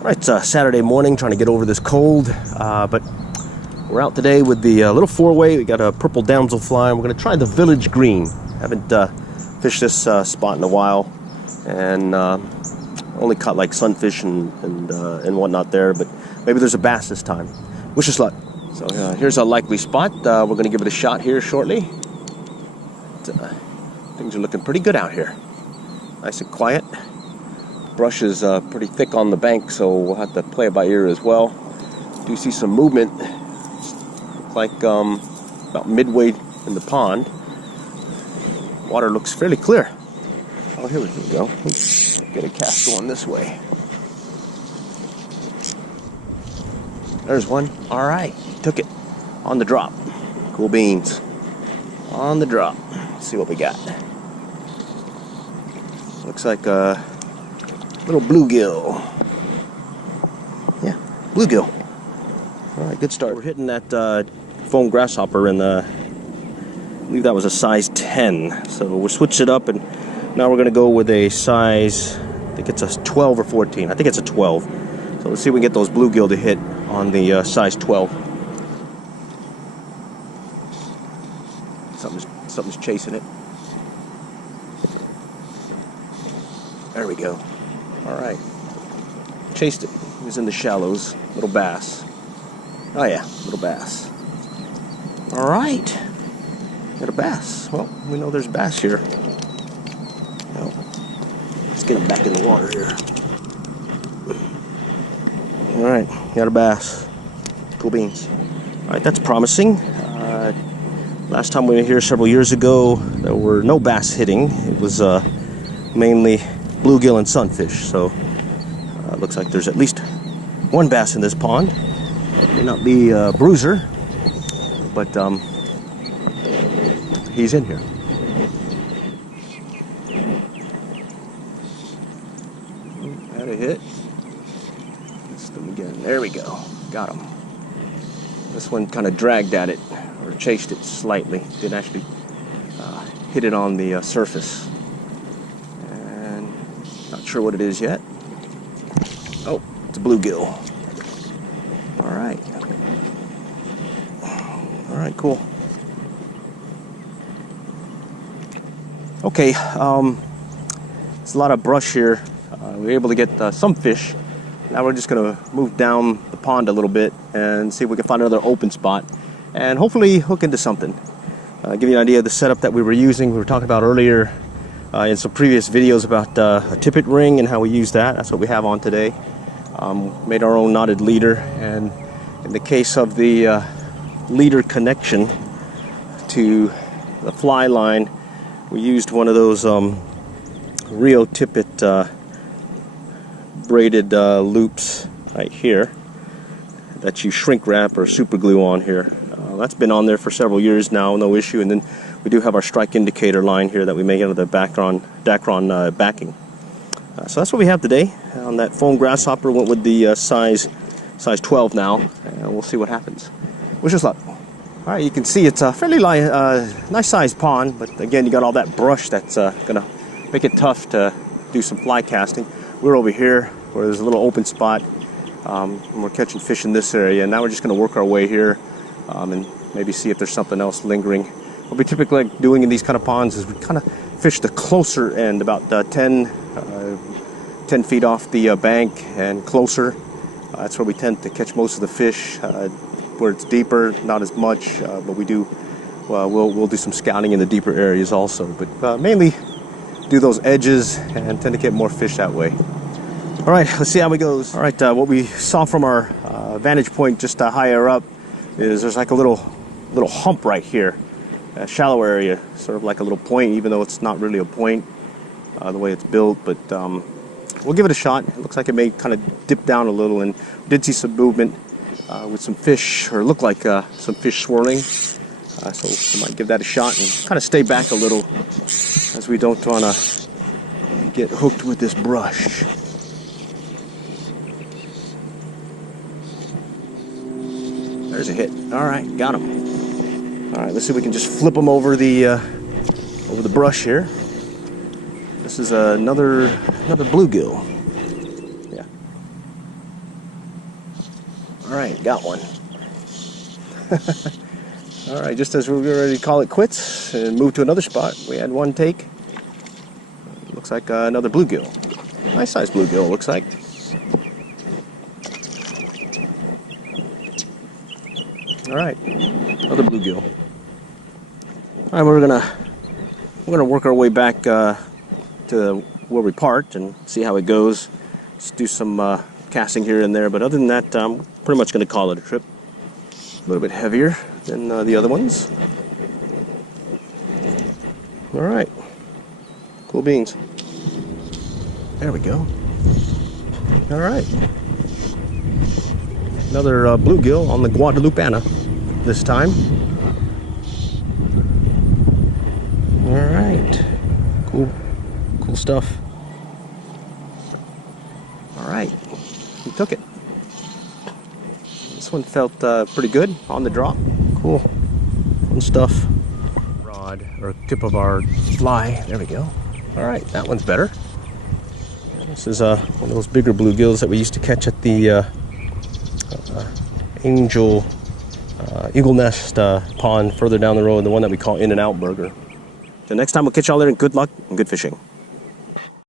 Alright, it's Saturday morning, trying to get over this cold, but we're out today with the little four-way. We got a purple damsel fly, and we're going to try the village green. Haven't fished this spot in a while, and only caught like sunfish and whatnot there, but maybe there's a bass this time. Wish us luck. So here's a likely spot. We're going to give it a shot here shortly. Things are looking pretty good out here. Nice and quiet. Brush is pretty thick on the bank, so we'll have to play it by ear as well. Do see some movement. Looks like about midway in the pond. Water looks fairly clear. Oh, here we go. Let's get a cast going this way. There's one. All right, took it on the drop. Cool beans. On the drop. Let's see what we got. Looks like a little bluegill. Yeah, bluegill. All right, good start. We're hitting that foam grasshopper, and I believe that was a size 10. So we'll switch it up, and now we're going to go with a size, I think it's a 12 or 14. I think it's a 12. So let's see if we can get those bluegill to hit on the size 12. Something's chasing it. There we go. All right. Chased it. He was in the shallows. Little bass. Oh yeah, little bass. All right. Got a bass. Well, we know there's bass here. Well, let's get him back in the water here. All right, got a bass. Cool beans. All right, that's promising. Last time we were here several years ago, there were no bass hitting. It was mainly bluegill and sunfish. So it looks like there's at least one bass in this pond. It may not be a bruiser, but he's in here. Had a hit. Missed him again. There we go. Got him. This one kind of dragged at it, or chased it slightly. Didn't actually hit it on the surface. And not sure what it is yet. Oh, it's a bluegill. All right. All right, cool. Okay, there's a lot of brush here. We were able to get some fish. Now we're just going to move down the pond a little bit and see if we can find another open spot and hopefully hook into something. Give you an idea of the setup that we were using. We were talking about earlier in some previous videos about a tippet ring and how we use that. That's what we have on today. Made our own knotted leader, and in the case of the leader connection to the fly line, we used one of those Rio tippet braided loops right here that you shrink wrap or super glue on here. That's been on there for several years now, no issue. And then we do have our strike indicator line here that we make out of the Dacron backing. So that's what we have today. On that foam grasshopper, went with the size 12 now, and we'll see what happens. Wish us luck. All right, you can see it's a fairly nice sized pond, but again, you got all that brush that's gonna make it tough to do some fly casting. We're over here where there's a little open spot, and we're catching fish in this area. And now we're just gonna work our way here and maybe see if there's something else lingering. What we typically like doing in these kind of ponds is we kind of fish the closer end, about 10 feet off the bank and closer. That's where we tend to catch most of the fish. Where it's deeper, not as much, but we do. We'll do some scouting in the deeper areas also, but mainly do those edges and tend to get more fish that way. All right, let's see how it goes. All right, what we saw from our vantage point just higher up is there's like a little hump right here, a shallow area, sort of like a little point, even though it's not really a point the way it's built. But we'll give it a shot. It looks like it may kind of dip down a little, and we did see some movement with some fish, or look like some fish swirling. So we might give that a shot and kind of stay back a little, as we don't want to get hooked with this brush. There's a hit. All right, got him. All right, let's see if we can just flip him over the brush here. This is another bluegill. Yeah. All right, got one. All right, just as we were ready to call it quits and move to another spot, we had one take. Looks like another bluegill. Nice sized bluegill, looks like. All right, another bluegill. All right, we're gonna work our way back to where we parked and see how it goes. Just do some casting here and there, but other than that, I'm pretty much gonna call it a trip. A little bit heavier than the other ones. All right, cool beans. There we go. All right, another bluegill on the Guadalupana this time. All right, cool stuff. All right, we took it. This one felt pretty good on the drop. Cool, fun stuff. Rod or tip of our fly. There we go. All right, that one's better. This is one of those bigger bluegills that we used to catch at the Eagle Nest pond further down the road, the one that we call In-N-Out Burger. The next time we'll catch y'all there, and good luck and good fishing.